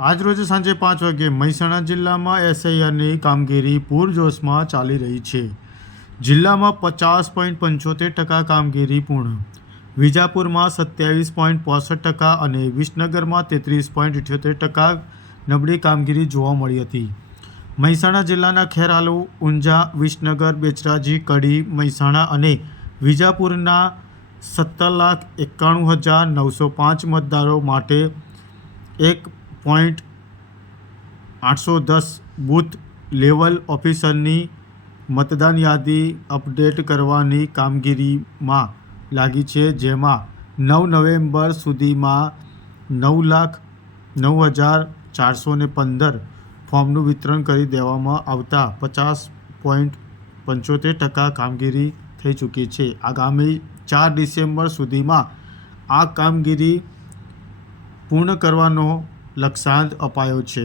આજરોજ સાંજે પાંચ વાગે મહેસાણા જિલ્લામાં એસઆઈઆરની કામગીરી પૂરજોશમાં ચાલી રહી છે. જિલ્લામાં પચાસ પોઈન્ટ પંચોતેર ટકા કામગીરી પૂર્ણ. વિજાપુરમાં સત્યાવીસ પોઈન્ટ પોસઠ ટકા અને વિસનગરમાં તેત્રીસ પોઈન્ટ અઠ્યોતેર ટકા નબળી કામગીરી જોવા મળી હતી. મહેસાણા જિલ્લાના ખેરાલુ, ઊંઝા, વિસનગર, બેચરાજી, કડી, મહેસાણા અને વિજાપુરના સત્તર લાખ એકાણું હજાર નવસો પાંચ મતદારો માટે એક પોઈન્ટ આઠસો દસ બૂથ લેવલ ઓફિસરની મતદાન યાદી અપડેટ કરવાની કામગીરીમાં લાગી છે, જેમાં નવ નવેમ્બર સુધીમાં નવ લાખ નવ હજાર ચારસો પંદર ફોર્મનું વિતરણ કરી દેવામાં આવતા પચાસ પોઈન્ટ પંચોતેર ટકા કામગીરી થઈ ચૂકી છે. આગામી ચાર ડિસેમ્બર સુધીમાં આ કામગીરી પૂર્ણ કરવાનો લક્ષ્યાંક અપાયો છે.